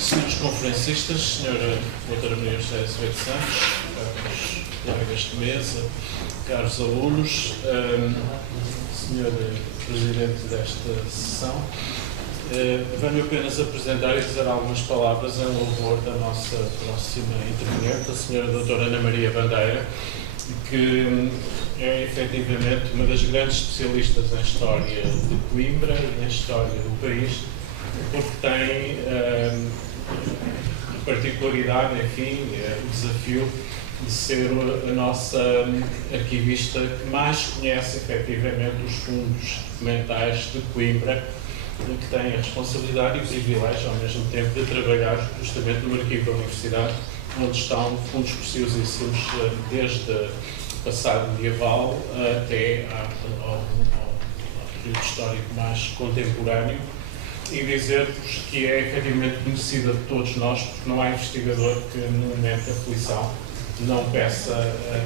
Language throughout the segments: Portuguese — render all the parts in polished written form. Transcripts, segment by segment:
Senhores conferencistas, Sra. Doutora Maria José Azevedo Santos, caros colegas de mesa, caros alunos, Sr. Presidente desta sessão, venho apenas apresentar e dizer algumas palavras em louvor da nossa próxima interveniente, a Sra. Doutora Ana Maria Bandeira, que é efetivamente uma das grandes especialistas em História de Coimbra e em História do país, porque tem a particularidade, enfim, o desafio de ser a nossa arquivista que mais conhece efetivamente os fundos documentais de Coimbra, que tem a responsabilidade e o privilégio, ao mesmo tempo, de trabalhar justamente no arquivo da Universidade, onde estão fundos preciosíssimos desde o passado medieval até ao período histórico mais contemporâneo, e dizer-vos que é efetivamente conhecida de todos nós, porque não há investigador que, no momento de aflição, não peça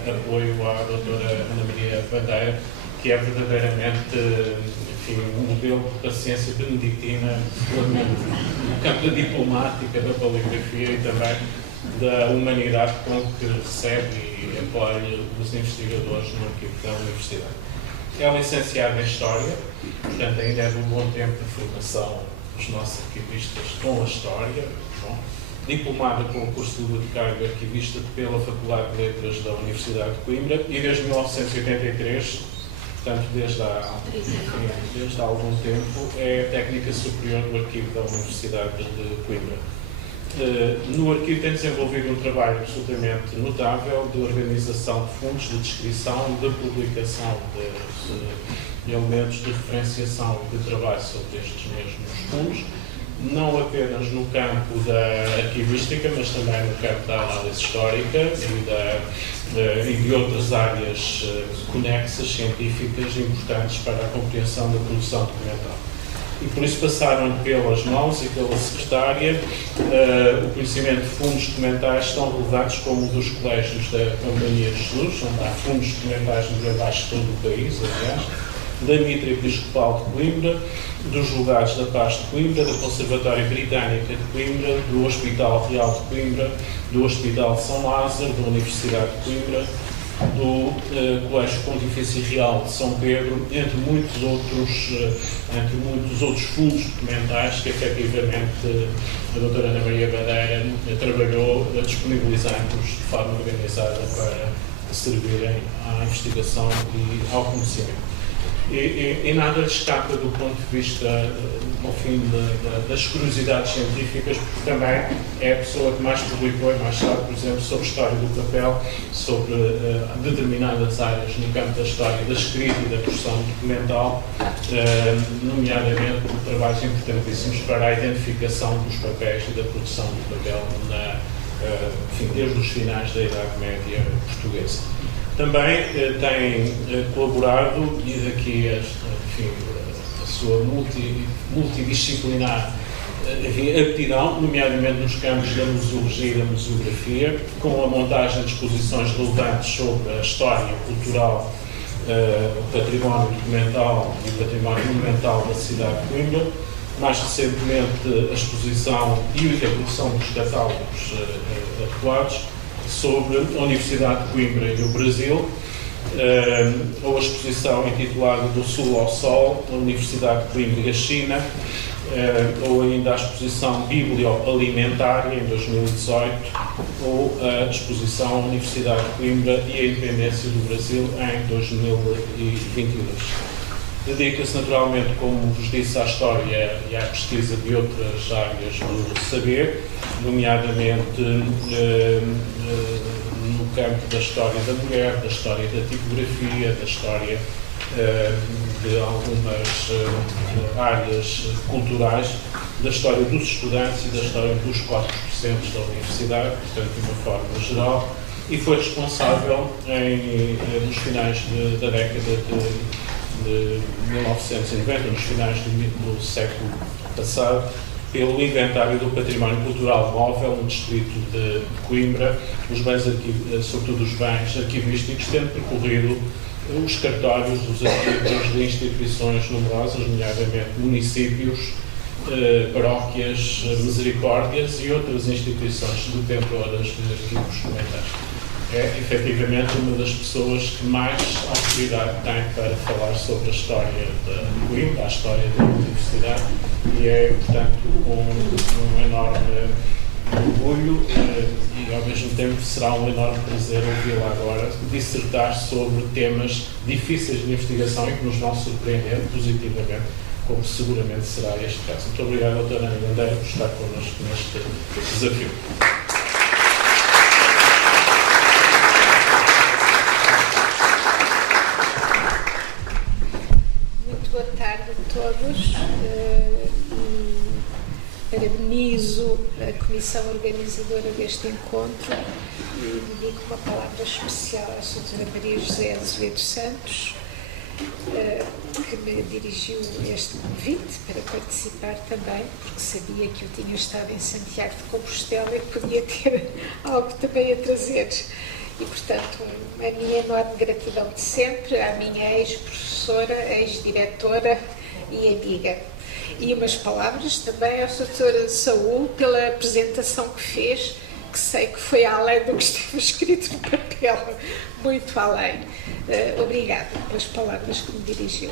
apoio à doutora Ana Maria Bandeira, que é verdadeiramente, enfim, um modelo da ciência beneditina no campo da diplomática, da paleografia e também da humanidade com que recebe e apoia os investigadores no arquivo da Universidade. É licenciada em História, portanto ainda é do bom tempo de formação dos nossos arquivistas com a História, diplomada com o curso de bibliotecário e arquivista pela Faculdade de Letras da Universidade de Coimbra e desde 1983, portanto desde há algum tempo, é técnica superior do arquivo da Universidade de Coimbra. No arquivo tem desenvolvido um trabalho absolutamente notável de organização de fundos, de descrição, de publicação de elementos de referenciação e de trabalho sobre estes mesmos fundos, não apenas no campo da arquivística, mas também no campo da análise histórica e de outras áreas conexas, científicas, importantes para a compreensão da produção documental. E por isso passaram pelas mãos e pela secretária o conhecimento de fundos documentais tão relevantes como o dos colégios da Companhia de Jesus, onde há fundos documentais medievais de todo o país, aliás, da Mitra Episcopal de Coimbra, dos Julgados da Paz de Coimbra, da Conservatória Britânica de Coimbra, do Hospital Real de Coimbra, do Hospital de São Lázaro, da Universidade de Coimbra, do Colégio Pontifício Real de São Pedro, entre muitos outros fundos documentais que efetivamente a doutora Ana Maria Bandeira trabalhou disponibilizando-os de forma organizada para servirem à investigação e ao conhecimento. E nada escapa do ponto de vista, ao fim, das curiosidades científicas, porque também é a pessoa que mais publicou e mais sabe, por exemplo, sobre a história do papel, sobre determinadas áreas no campo da história, da escrita e da produção documental, nomeadamente trabalhos importantíssimos para a identificação dos papéis e da produção do papel desde os finais da Idade Média portuguesa. Também tem colaborado, e daqui a sua multidisciplinar aptidão, nomeadamente nos campos da museologia e da museografia, com a montagem de exposições relevantes sobre a história cultural, o património documental e o património monumental da cidade de Coimbra. Mais recentemente, a exposição e a produção dos catálogos atuados sobre a Universidade de Coimbra e o Brasil, ou a exposição intitulada Do Sul ao Sol, a Universidade de Coimbra e a China, ou ainda a exposição Biblioalimentária em 2018, ou a exposição Universidade de Coimbra e a Independência do Brasil em 2022. Dedica-se naturalmente, como vos disse, à história e à pesquisa de outras áreas do saber, nomeadamente no campo da história da mulher, da história da tipografia, da história de algumas áreas culturais, da história dos estudantes e da história dos corpos docentes da universidade, portanto, de uma forma geral, e foi responsável nos finais da década de 1990, nos finais do século passado, pelo inventário do património cultural móvel no distrito de Coimbra, sobretudo os bens arquivísticos, tendo percorrido os cartórios dos arquivos de instituições numerosas, nomeadamente municípios, paróquias, misericórdias e outras instituições detentoras de arquivos documentais. É efetivamente uma das pessoas que mais autoridade tem para falar sobre a história de Coimbra, a história da universidade, e é, portanto, um enorme orgulho e, ao mesmo tempo, será um enorme prazer ouvi-la agora dissertar sobre temas difíceis de investigação e que nos vão surpreender positivamente, como seguramente será este caso. Muito obrigado, doutora Ana Bandeira, por estar connosco neste desafio. Muito boa tarde a todos. Parabenizo a comissão organizadora deste encontro e dedico uma palavra especial à Sra. Maria José Azevedo Santos, que me dirigiu este convite para participar também, porque sabia que eu tinha estado em Santiago de Compostela e podia ter algo também a trazer. E, portanto, a minha enorme gratidão de sempre à minha ex-professora, ex-diretora e amiga. E umas palavras também ao Sr. Saúl pela apresentação que fez, que sei que foi além do que estava escrito no papel, muito além. Obrigada pelas palavras que me dirigiu.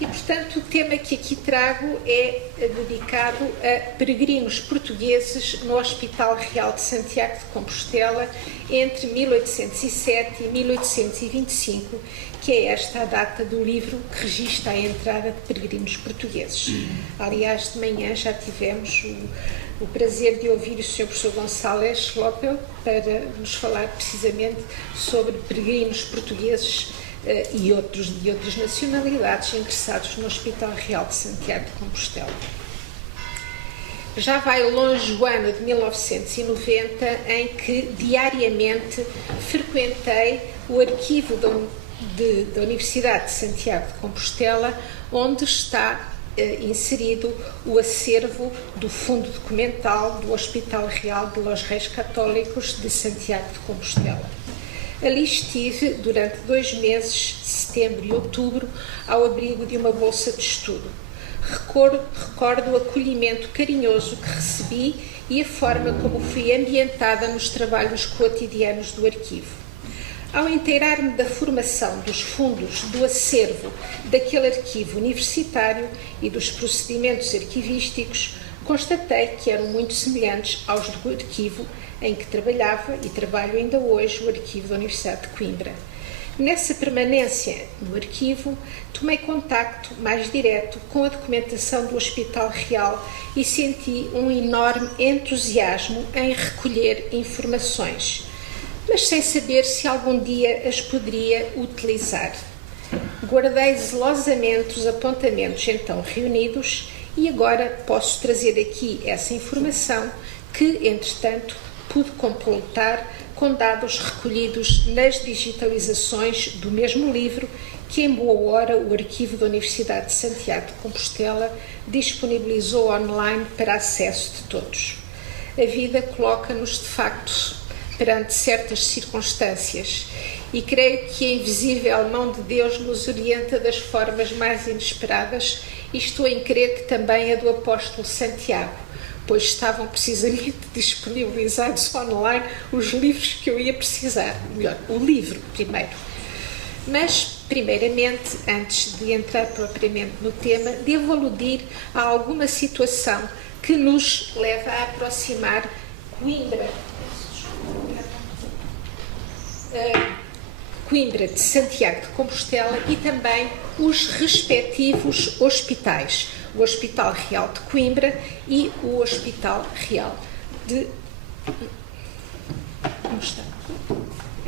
E, portanto, o tema que aqui trago é dedicado a peregrinos portugueses no Hospital Real de Santiago de Compostela entre 1807 e 1825, que é esta a data do livro que registra a entrada de peregrinos portugueses. Aliás, de manhã já tivemos o prazer de ouvir o Sr. Professor Gonçalves Lopel para nos falar precisamente sobre peregrinos portugueses e outros de outras nacionalidades ingressados no Hospital Real de Santiago de Compostela. Já vai longe o ano de 1990 em que diariamente frequentei o arquivo da Universidade de Santiago de Compostela, onde está inserido o acervo do Fundo Documental do Hospital Real de los Reis Católicos de Santiago de Compostela. Ali estive durante 2 meses, setembro e outubro, ao abrigo de uma bolsa de estudo. Recordo o acolhimento carinhoso que recebi e a forma como fui ambientada nos trabalhos cotidianos do arquivo. Ao inteirar-me da formação dos fundos do acervo daquele arquivo universitário e dos procedimentos arquivísticos, constatei que eram muito semelhantes aos do arquivo em que trabalhava e trabalho ainda hoje, o arquivo da Universidade de Coimbra. Nessa permanência no arquivo, tomei contacto mais direto com a documentação do Hospital Real e senti um enorme entusiasmo em recolher informações, mas sem saber se algum dia as poderia utilizar. Guardei zelosamente os apontamentos então reunidos e agora posso trazer aqui essa informação que, entretanto, pude completar com dados recolhidos nas digitalizações do mesmo livro que, em boa hora, o Arquivo da Universidade de Santiago de Compostela disponibilizou online para acesso de todos. A vida coloca-nos, de facto, perante certas circunstâncias e creio que a invisível mão de Deus nos orienta das formas mais inesperadas e estou em crer que também a do apóstolo Santiago, pois estavam precisamente disponibilizados online os livros que eu ia precisar, melhor, o livro primeiro. Mas, primeiramente, antes de entrar propriamente no tema, devo aludir a alguma situação que nos leva a aproximar Coimbra de Santiago de Compostela e também os respectivos hospitais, o Hospital Real de Coimbra e o Hospital Real de... Como está?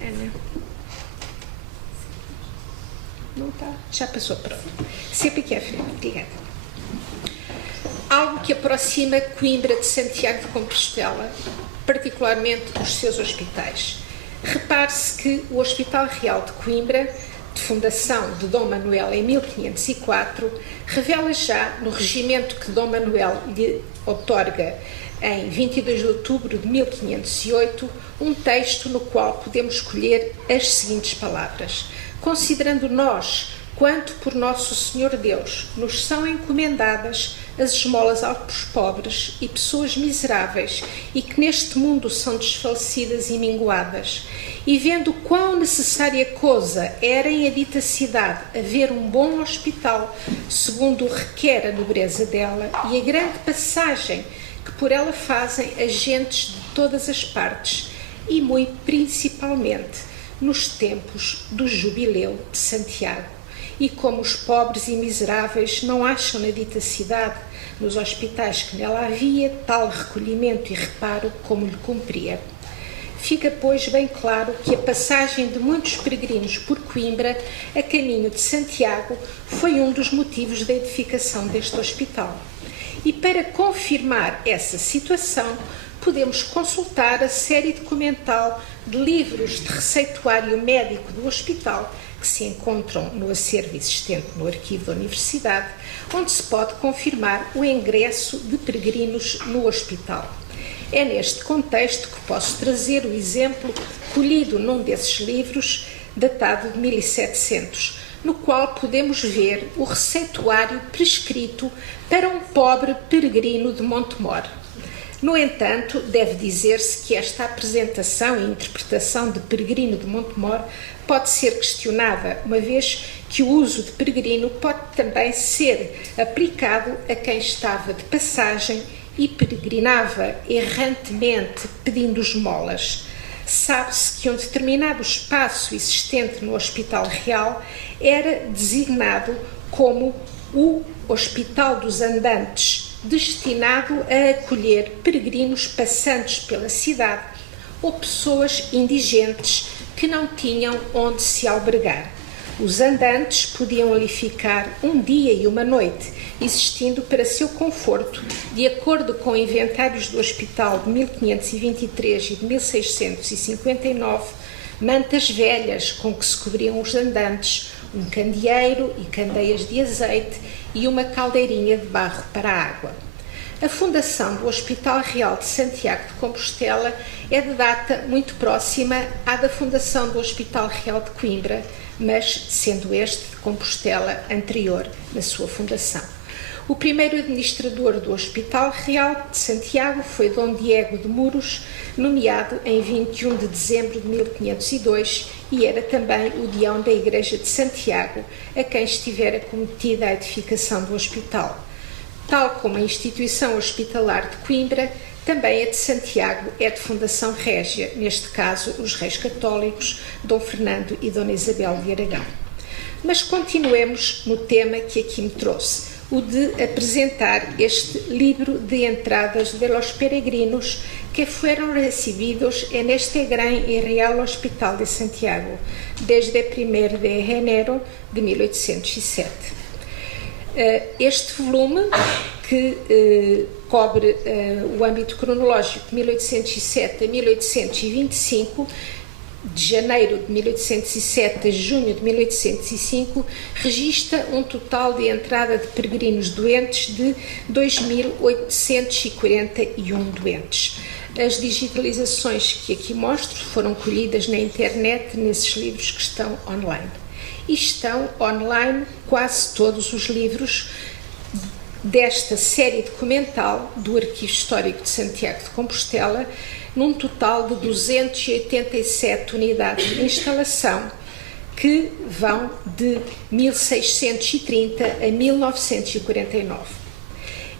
Ana? Não está? Já passou, pronto. Sempre que é frente, obrigada. Algo que aproxima Coimbra de Santiago de Compostela, particularmente os seus hospitais. Repare-se que o Hospital Real de Coimbra, de fundação de Dom Manuel em 1504, revela já no regimento que Dom Manuel lhe outorga em 22 de outubro de 1508, um texto no qual podemos escolher as seguintes palavras: considerando nós quanto por nosso Senhor Deus nos são encomendadas as esmolas aos pobres e pessoas miseráveis e que neste mundo são desfalecidas e minguadas, e vendo quão necessária coisa era em a dita cidade haver um bom hospital, segundo requer a nobreza dela e a grande passagem que por ela fazem as gentes de todas as partes, e muito principalmente nos tempos do jubileu de Santiago. E como os pobres e miseráveis não acham na dita cidade, nos hospitais que nela havia, tal recolhimento e reparo como lhe cumpria. Fica, pois, bem claro que a passagem de muitos peregrinos por Coimbra a caminho de Santiago foi um dos motivos da edificação deste hospital. E para confirmar essa situação, podemos consultar a série documental de livros de receituário médico do hospital que se encontram no acervo existente no arquivo da Universidade, onde se pode confirmar o ingresso de peregrinos no hospital. É neste contexto que posso trazer o exemplo colhido num desses livros, datado de 1700, no qual podemos ver o receituário prescrito para um pobre peregrino de Montemor. No entanto, deve dizer-se que esta apresentação e interpretação de peregrino de Montemor pode ser questionada, uma vez que o uso de peregrino pode também ser aplicado a quem estava de passagem e peregrinava errantemente pedindo esmolas. Sabe-se que um determinado espaço existente no Hospital Real era designado como o Hospital dos Andantes, destinado a acolher peregrinos passantes pela cidade ou pessoas indigentes que não tinham onde se albergar. Os andantes podiam ali ficar um dia e uma noite, existindo para seu conforto, de acordo com inventários do hospital de 1523 e de 1659, mantas velhas com que se cobriam os andantes, um candeeiro e candeias de azeite e uma caldeirinha de barro para a água. A fundação do Hospital Real de Santiago de Compostela é de data muito próxima à da fundação do Hospital Real de Coimbra, mas sendo este de Compostela anterior na sua fundação. O primeiro administrador do Hospital Real de Santiago foi Dom Diego de Muros, nomeado em 21 de dezembro de 1502, e era também o deão da Igreja de Santiago, a quem estivera cometida a edificação do hospital. Tal como a instituição hospitalar de Coimbra, também a de Santiago é de fundação régia, neste caso os reis católicos, Dom Fernando e Dona Isabel de Aragão. Mas continuemos no tema que aqui me trouxe, o de apresentar este livro de entradas de los peregrinos que foram recebidos en este gran e Real Hospital de Santiago, desde 1 de janeiro de 1807. Este volume, que cobre o âmbito cronológico de 1807 a 1825, de janeiro de 1807 a junho de 1805, registra um total de entrada de peregrinos doentes de 2.841 doentes. As digitalizações que aqui mostro foram colhidas na internet nesses livros que estão online. E estão online quase todos os livros desta série documental do Arquivo Histórico de Santiago de Compostela, num total de 287 unidades de instalação que vão de 1630 a 1949.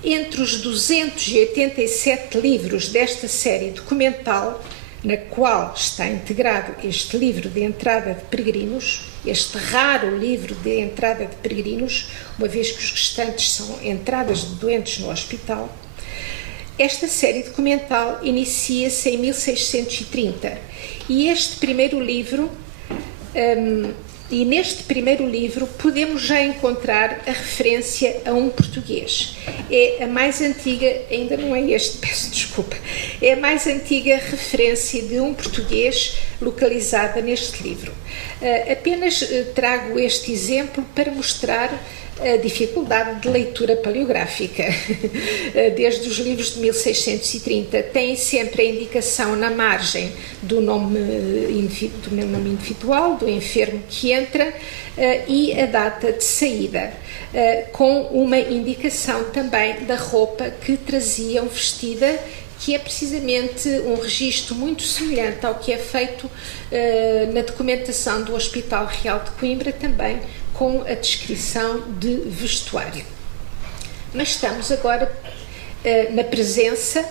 Entre os 287 livros desta série documental, na qual está integrado este livro de entrada de peregrinos, este raro livro de entrada de peregrinos, uma vez que os restantes são entradas de doentes no hospital, esta série documental inicia-se em 1630 e neste primeiro livro podemos já encontrar a referência a um português. É a mais antiga, ainda não é este, peço desculpa, é a mais antiga referência de um português localizada neste livro. Apenas trago este exemplo para mostrar a dificuldade de leitura paleográfica. Desde os livros de 1630 têm sempre a indicação na margem do nome individual, do enfermo que entra, e a data de saída, com uma indicação também da roupa que traziam vestida, que é precisamente um registro muito semelhante ao que é feito na documentação do Hospital Real de Coimbra, também com a descrição de vestuário. Mas estamos agora na presença.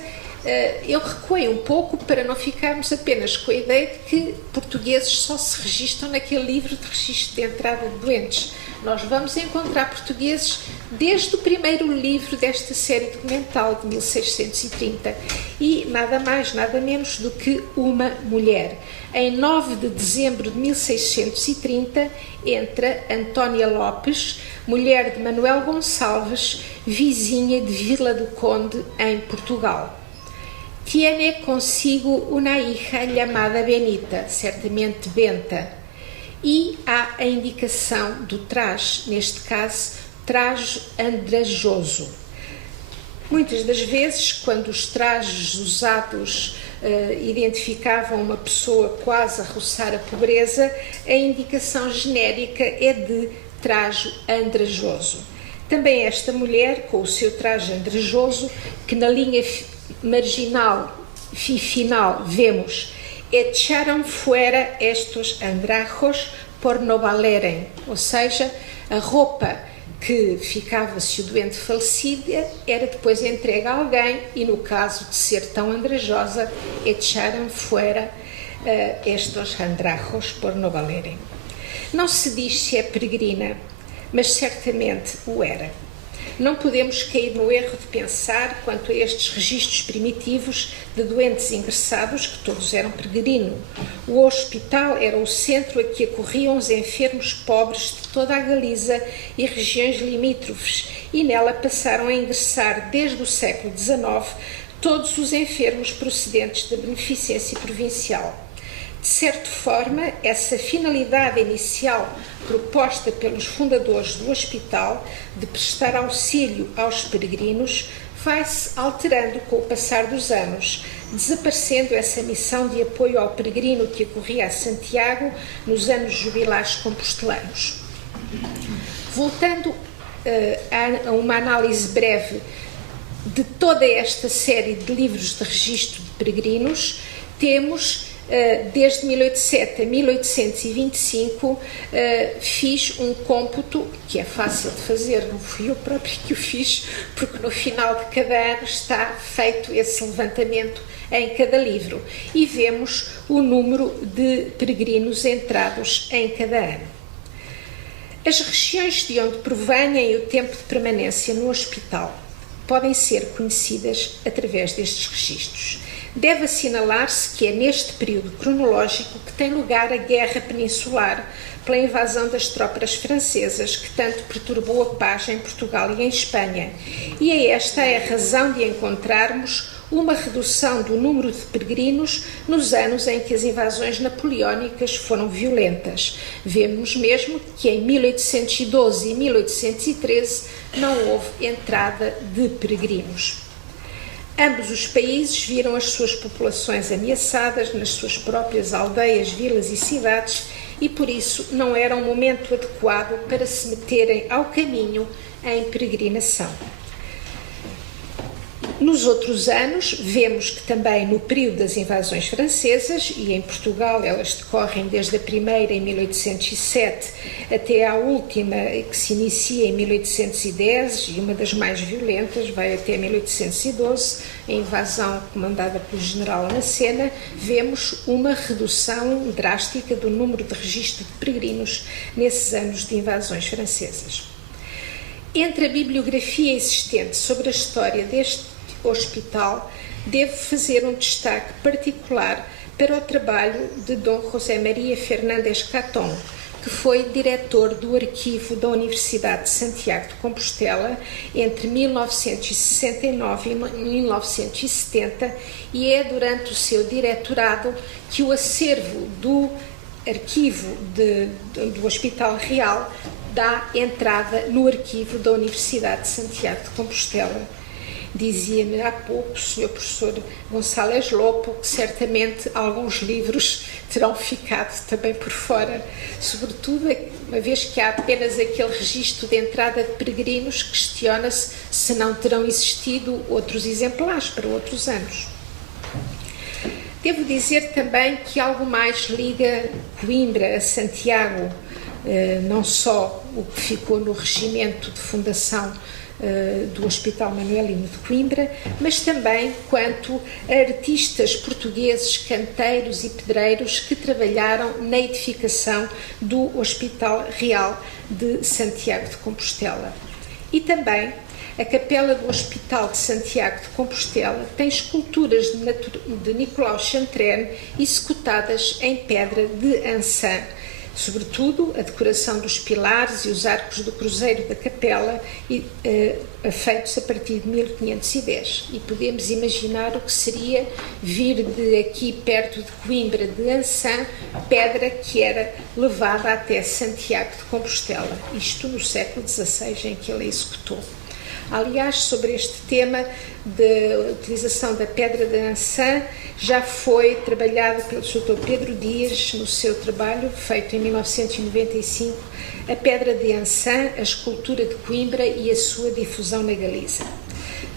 Eu recuei um pouco para não ficarmos apenas com a ideia de que portugueses só se registram naquele livro de registro de entrada de doentes. Nós vamos encontrar portugueses desde o primeiro livro desta série documental de 1630 e nada mais, nada menos do que uma mulher. Em 9 de dezembro de 1630 entra Antónia Lopes, mulher de Manuel Gonçalves, vizinha de Vila do Conde, em Portugal. Tiene consigo uma hija llamada Benita, certamente Benta, e há a indicação do traje, neste caso, traje andrajoso. Muitas das vezes, quando os trajes usados identificavam uma pessoa quase a roçar a pobreza, a indicação genérica é de traje andrajoso. Também esta mulher, com o seu traje andrajoso, que na linha marginal e final vemos echaram fuera estos andrajos por no valerem, ou seja, a roupa que ficava se o doente falecia era depois entregue a alguém e no caso de ser tão andrajosa echaram fuera estos andrajos por no valerem. Não se diz se é peregrina, mas certamente o era. Não podemos cair no erro de pensar, quanto a estes registros primitivos de doentes ingressados, que todos eram peregrinos. O hospital era o centro a que acorriam os enfermos pobres de toda a Galiza e regiões limítrofes, e nela passaram a ingressar, desde o século XIX, todos os enfermos procedentes da beneficência provincial. De certa forma, essa finalidade inicial proposta pelos fundadores do hospital de prestar auxílio aos peregrinos vai-se alterando com o passar dos anos, desaparecendo essa missão de apoio ao peregrino que ocorria a Santiago nos anos jubilares compostelanos. Voltando a uma análise breve de toda esta série de livros de registro de peregrinos, temos desde 1807 a 1825 fiz um cômputo que é fácil de fazer, não fui eu próprio que o fiz, porque no final de cada ano está feito esse levantamento em cada livro e vemos o número de peregrinos entrados em cada ano. As regiões de onde provêm e o tempo de permanência no hospital podem ser conhecidas através destes registros. Deve assinalar-se que é neste período cronológico que tem lugar a Guerra Peninsular pela invasão das tropas francesas que tanto perturbou a paz em Portugal e em Espanha, e esta é a razão de encontrarmos uma redução do número de peregrinos nos anos em que as invasões napoleónicas foram violentas. Vemos mesmo que em 1812 e 1813 não houve entrada de peregrinos. Ambos os países viram as suas populações ameaçadas nas suas próprias aldeias, vilas e cidades e, por isso, não era um momento adequado para se meterem ao caminho em peregrinação. Nos outros anos, vemos que também no período das invasões francesas, e em Portugal elas decorrem desde a primeira em 1807 até à última que se inicia em 1810 e uma das mais violentas vai até 1812, a invasão comandada pelo general Macena, vemos uma redução drástica do número de registro de peregrinos nesses anos de invasões francesas. Entre a bibliografia existente sobre a história deste hospital, devo fazer um destaque particular para o trabalho de Dom José Maria Fernandes Catón, que foi diretor do arquivo da Universidade de Santiago de Compostela entre 1969 e 1970 e é durante o seu diretorado que o acervo do arquivo do Hospital Real dá entrada no arquivo da Universidade de Santiago de Compostela. Dizia-me há pouco o Sr. Professor Gonçalves Lopo que certamente alguns livros terão ficado também por fora, sobretudo uma vez que há apenas aquele registro de entrada de peregrinos, questiona-se se não terão existido outros exemplares para outros anos. Devo dizer também que algo mais liga Coimbra a Santiago, não só o que ficou no regimento de fundação do Hospital Manuelino de Coimbra, mas também quanto a artistas portugueses, canteiros e pedreiros que trabalharam na edificação do Hospital Real de Santiago de Compostela. E também a capela do Hospital de Santiago de Compostela tem esculturas de Nicolau Chantrenne executadas em pedra de Ançã, sobretudo a decoração dos pilares e os arcos do cruzeiro da capela, feitos a partir de 1510. E podemos imaginar o que seria vir de aqui perto de Coimbra, de Ançã, pedra que era levada até Santiago de Compostela, isto no século XVI em que ele a executou. Aliás, sobre este tema da utilização da pedra de Ançã, já foi trabalhado pelo Dr. Pedro Dias no seu trabalho, feito em 1995, A Pedra de Ançã, a escultura de Coimbra e a sua difusão na Galiza.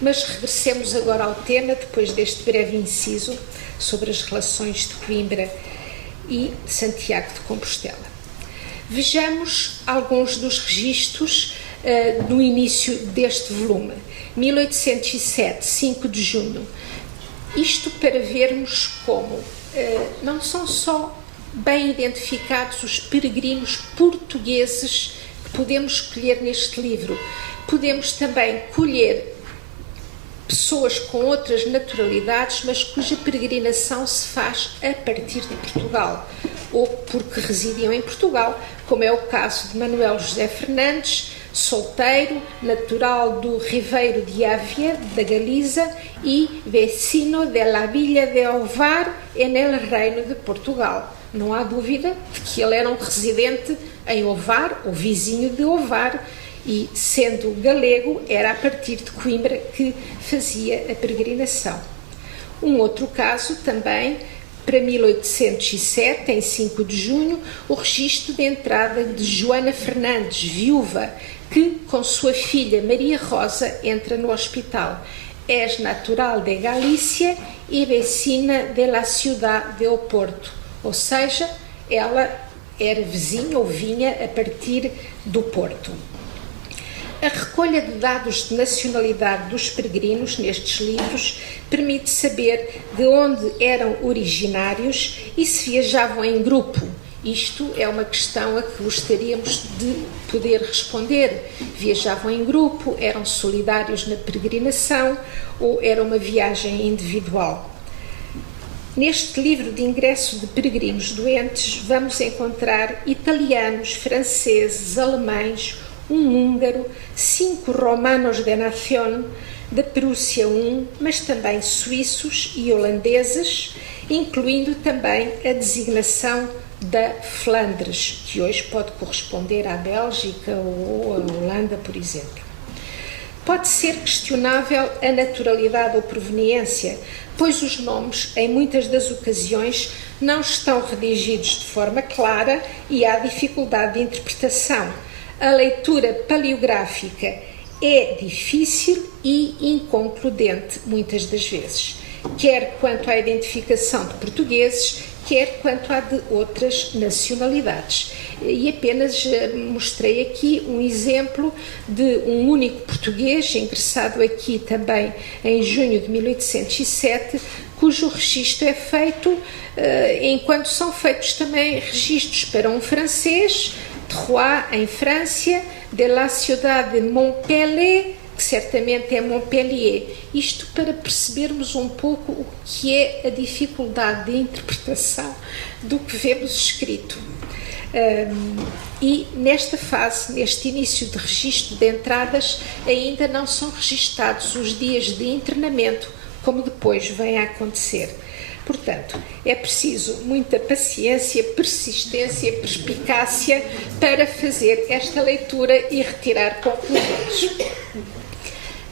Mas regressemos agora ao tema, depois deste breve inciso sobre as relações de Coimbra e de Santiago de Compostela. Vejamos alguns dos registros no início deste volume. 1807, 5 de junho. Isto para vermos como não são só bem identificados os peregrinos portugueses que podemos escolher neste livro, podemos também colher pessoas com outras naturalidades, mas cuja peregrinação se faz a partir de Portugal, ou porque residiam em Portugal, como é o caso de Manuel José Fernandes, solteiro, natural do Ribeiro de Ávia, da Galiza, e vecino de la Villa de Ovar, en el Reino de Portugal. Não há dúvida de que ele era um residente em Ovar, ou vizinho de Ovar, e, sendo galego, era a partir de Coimbra que fazia a peregrinação. Um outro caso também, para 1807, em 5 de junho, o registro de entrada de Joana Fernandes, viúva, que, com sua filha Maria Rosa, entra no hospital. És natural de Galícia e vecina de la ciudad de Oporto. Ou seja, ela era vizinha ou vinha a partir do Porto. A recolha de dados de nacionalidade dos peregrinos nestes livros permite saber de onde eram originários e se viajavam em grupo. Isto é uma questão a que gostaríamos de poder responder. Viajavam em grupo, eram solidários na peregrinação ou era uma viagem individual? Neste livro de ingresso de peregrinos doentes vamos encontrar italianos, franceses, alemães, um húngaro, 5 romanos de nación, da Prússia 1, mas também suíços e holandeses, incluindo também a designação da Flandres, que hoje pode corresponder à Bélgica ou à Holanda, por exemplo. Pode ser questionável a naturalidade ou proveniência, pois os nomes, em muitas das ocasiões, não estão redigidos de forma clara e há dificuldade de interpretação. A leitura paleográfica é difícil e inconcludente, muitas das vezes, quer quanto à identificação de portugueses, quer quanto à de outras nacionalidades. E apenas mostrei aqui um exemplo de um único português, ingressado aqui também em junho de 1807, cujo registro é feito, enquanto são feitos também registros para um francês, de Troyes, em França, de la ciudad de Montpellier, que certamente é Montpellier. Isto para percebermos um pouco o que é a dificuldade de interpretação do que vemos escrito. E nesta fase, neste início de registro de entradas, ainda não são registados os dias de internamento, como depois vem a acontecer. Portanto, é preciso muita paciência, persistência, perspicácia para fazer esta leitura e retirar conclusões.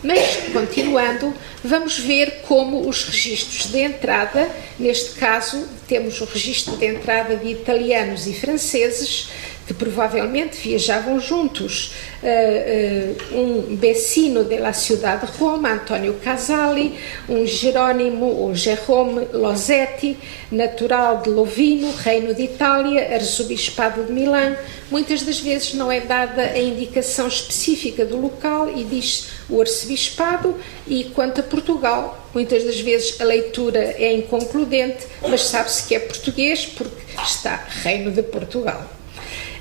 Mas, continuando, vamos ver como os registros de entrada, neste caso temos o registro de entrada de italianos e franceses, que provavelmente viajavam juntos, um vecino da cidade de Roma, António Casali, um Jerônimo ou Jerome Losetti, natural de Lovino, Reino de Itália, arzobispado de Milão. Muitas das vezes não é dada a indicação específica do local e diz o arcebispado, e quanto a Portugal, muitas das vezes a leitura é inconcludente, mas sabe-se que é português porque está Reino de Portugal.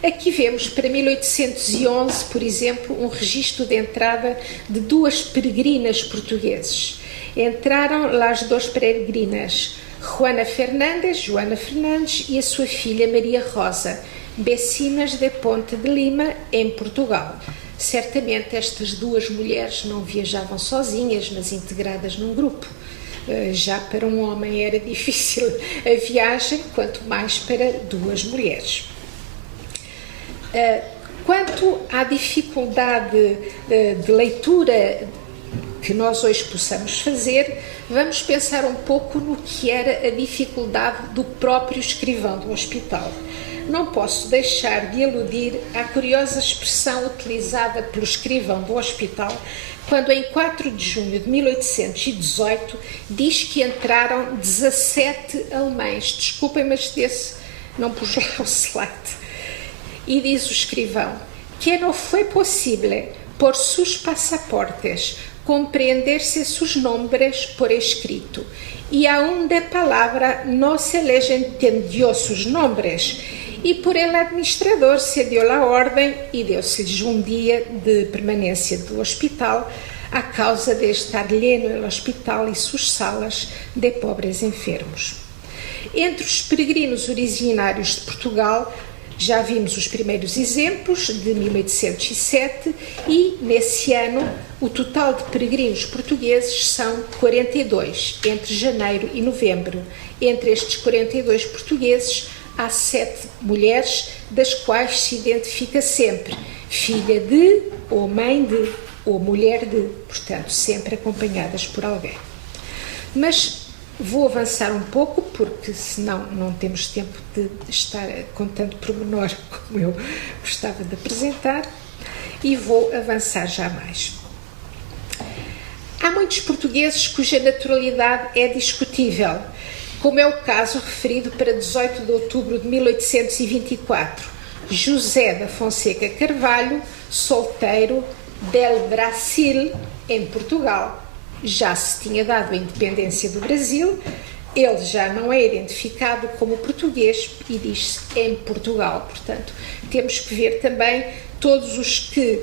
Aqui vemos para 1811, por exemplo, um registro de entrada de duas peregrinas portugueses. Entraram as duas peregrinas, Joana Fernandes e a sua filha Maria Rosa, vecinas de Ponte de Lima, em Portugal. Certamente estas duas mulheres não viajavam sozinhas, mas integradas num grupo. Já para um homem era difícil a viagem, quanto mais para duas mulheres. Quanto à dificuldade de leitura que nós hoje possamos fazer, vamos pensar um pouco no que era a dificuldade do próprio escrivão do hospital. Não posso deixar de aludir à curiosa expressão utilizada pelo escrivão do hospital quando, em 4 de junho de 1818, diz que entraram 17 alemães. Desculpem, mas não pus lá o slide. E diz o escrivão que não foi possível, por seus passaportes, compreender-se seus nomes por escrito, e aún de palavra não se les entendió sus nombres, e por el administrador se deu a ordem e deu-se-lhes um dia de permanência do hospital a causa de estar lleno el hospital e suas salas de pobres enfermos. Entre os peregrinos originários de Portugal, já vimos os primeiros exemplos de 1807 e, nesse ano, o total de peregrinos portugueses são 42, entre janeiro e novembro. Entre estes 42 portugueses, há 7 mulheres, das quais se identifica sempre filha de, ou mãe de, ou mulher de, portanto, sempre acompanhadas por alguém. Mas vou avançar um pouco, porque senão não temos tempo de estar com tanto pormenor como eu gostava de apresentar, e vou avançar já mais. Há muitos portugueses cuja naturalidade é discutível, como é o caso referido para 18 de outubro de 1824, José da Fonseca Carvalho, solteiro, del Brasil, em Portugal. Já se tinha dado a independência do Brasil, ele já não é identificado como português e diz-se em Portugal. Portanto, temos que ver também todos os que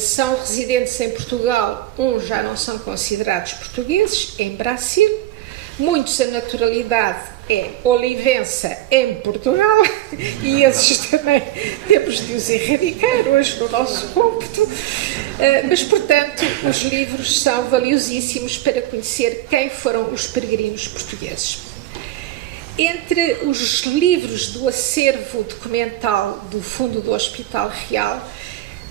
são residentes em Portugal, uns já não são considerados portugueses, em Brasil. Muitos a naturalidade é olivença em Portugal, e esses também temos de os erradicar hoje no nosso cômputo, mas, portanto, os livros são valiosíssimos para conhecer quem foram os peregrinos portugueses. Entre os livros do acervo documental do Fundo do Hospital Real,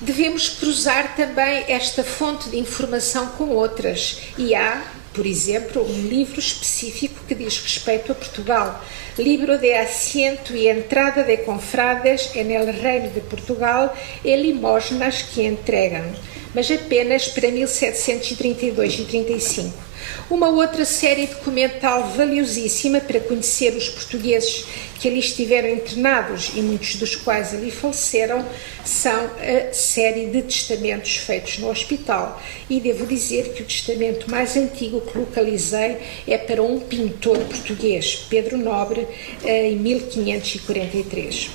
devemos cruzar também esta fonte de informação com outras, e há, por exemplo, um livro específico que diz respeito a Portugal, Libro de Asiento e Entrada de Confrades en el Reino de Portugal e Limosnas que entregam, mas apenas para 1732 e 35. Uma outra série documental valiosíssima para conhecer os portugueses que ali estiveram internados e muitos dos quais ali faleceram são a série de testamentos feitos no hospital. E devo dizer que o testamento mais antigo que localizei é para um pintor português, Pedro Nobre, em 1543.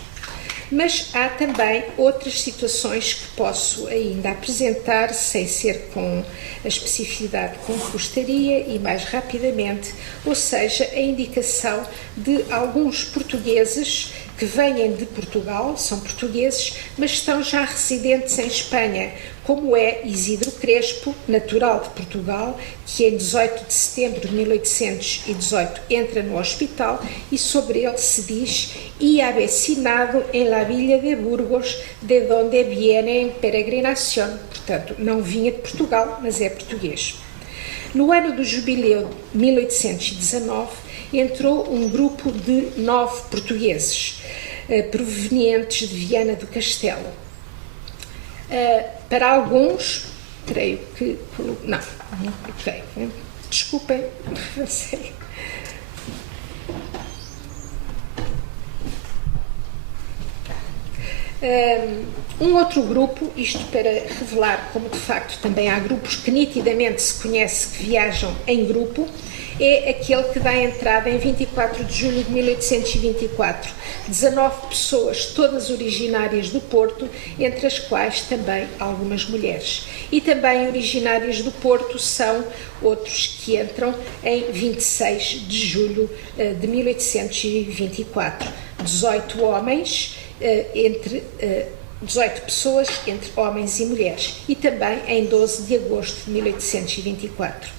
Mas há também outras situações que posso ainda apresentar, sem ser com a especificidade com que gostaria e mais rapidamente, ou seja, a indicação de alguns portugueses que vêm de Portugal, são portugueses, mas estão já residentes em Espanha, como é Isidro Crespo, natural de Portugal, que em 18 de setembro de 1818 entra no hospital e sobre ele se diz «y avecinado en la villa de Burgos, de donde viene en peregrinación». Portanto, não vinha de Portugal, mas é português. No ano do jubileu de 1819, entrou um grupo de 9 portugueses, provenientes de Viana do Castelo. Para alguns, creio que... Não coloquei. Desculpem, não sei. Um outro grupo, isto para revelar como de facto também há grupos que nitidamente se conhece que viajam em grupo, é aquele que dá entrada em 24 de julho de 1824. 19 pessoas, todas originárias do Porto, entre as quais também algumas mulheres. E também originários do Porto são outros que entram em 26 de julho de 1824. 18 homens, 18 pessoas entre homens e mulheres, e também em 12 de agosto de 1824.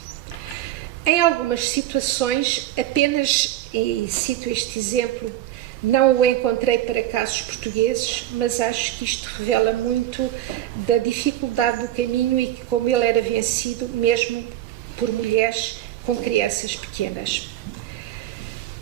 Em algumas situações, apenas, e cito este exemplo, não o encontrei para casos portugueses, mas acho que isto revela muito da dificuldade do caminho e que como ele era vencido mesmo por mulheres com crianças pequenas.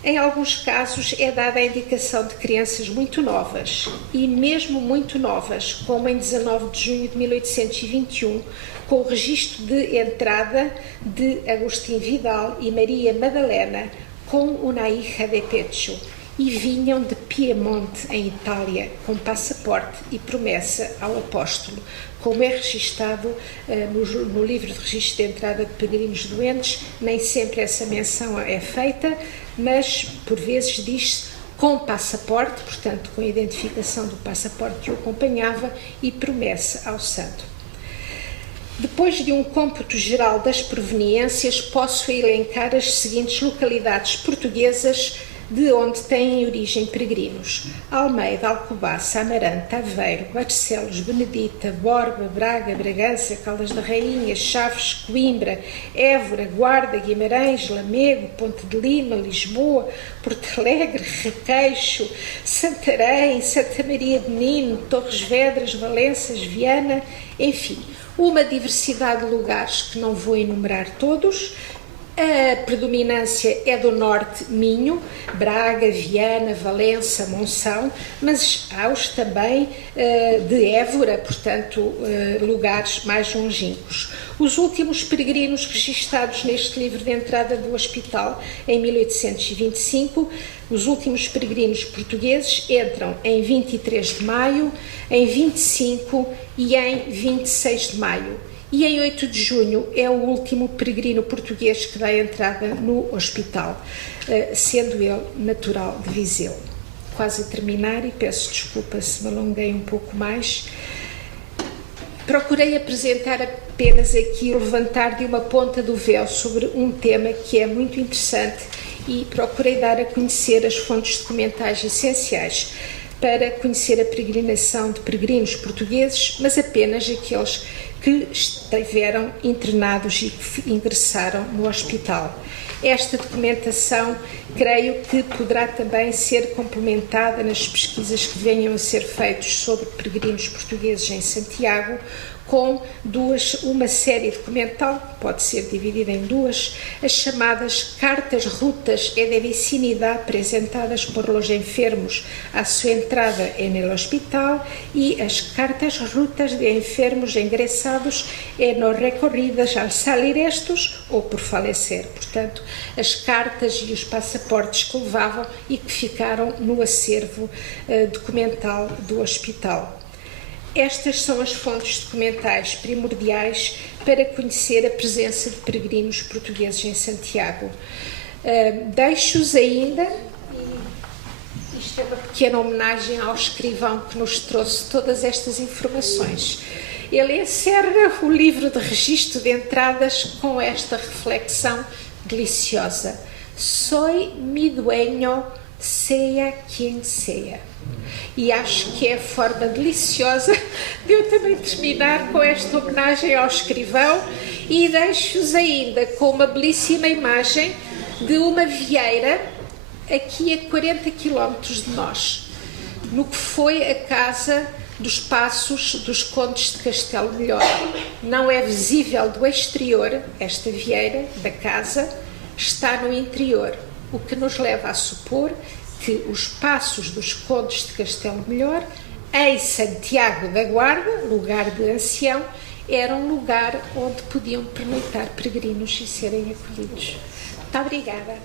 Em alguns casos é dada a indicação de crianças muito novas, e mesmo muito novas, como em 19 de junho de 1821, com o registro de entrada de Agustín Vidal e Maria Madalena com uma hija de pecho, e vinham de Piemonte, em Itália, com passaporte e promessa ao apóstolo, como é registado no livro de registro de entrada de peregrinos doentes. Nem sempre essa menção é feita, mas por vezes diz-se com passaporte, portanto com a identificação do passaporte que o acompanhava, e promessa ao santo. Depois de um cômputo geral das proveniências, posso elencar as seguintes localidades portuguesas de onde têm origem peregrinos: Almeida, Alcobaça, Amarante, Aveiro, Barcelos, Benedita, Borba, Braga, Bragança, Caldas da Rainha, Chaves, Coimbra, Évora, Guarda, Guimarães, Lamego, Ponte de Lima, Lisboa, Porto Alegre, Requeixo, Santarém, Santa Maria de Nino, Torres Vedras, Valenças, Viana, enfim, uma diversidade de lugares que não vou enumerar todos. A predominância é do norte, Minho, Braga, Viana, Valença, Monção, mas há os também de Évora, portanto, lugares mais longínquos. Os últimos peregrinos registados neste livro de entrada do hospital, em 1825, os últimos peregrinos portugueses entram em 23 de maio, em 25 e em 26 de maio. E em 8 de junho é o último peregrino português que dá entrada no hospital, sendo ele natural de Viseu. Quase a terminar, e peço desculpa se me alonguei um pouco mais. Procurei apresentar apenas aqui, levantar de uma ponta do véu sobre um tema que é muito interessante, e procurei dar a conhecer as fontes documentais essenciais para conhecer a peregrinação de peregrinos portugueses, mas apenas aqueles que estiveram internados e que ingressaram no hospital. Esta documentação, creio que poderá também ser complementada nas pesquisas que venham a ser feitas sobre peregrinos portugueses em Santiago, com uma série documental, pode ser dividida em duas, as chamadas Cartas Rutas e de Vicinidade apresentadas por los enfermos à sua entrada en el hospital, e as Cartas Rutas de enfermos ingressados en los recorridos al salir estos ou por falecer. Portanto, as cartas e os passaportes que levavam e que ficaram no acervo documental do hospital. Estas são as fontes documentais primordiais para conhecer a presença de peregrinos portugueses em Santiago. Deixo-os ainda, e isto é uma pequena homenagem ao escrivão que nos trouxe todas estas informações. Ele encerra o livro de registro de entradas com esta reflexão deliciosa: Soy mi dueño Seia quem seja. E acho que é a forma deliciosa de eu também terminar com esta homenagem ao escrivão, e deixo-os ainda com uma belíssima imagem de uma vieira aqui a 40 km de nós, no que foi a casa dos Passos dos Condes de Castelo Melhor. Não é visível do exterior esta vieira da casa, está no interior, o que nos leva a supor que os Passos dos Condes de Castelo Melhor, em Santiago da Guarda, lugar de ancião, era um lugar onde podiam pernoitar peregrinos e serem acolhidos. Muito obrigada.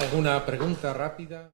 ¿Alguna pregunta rápida?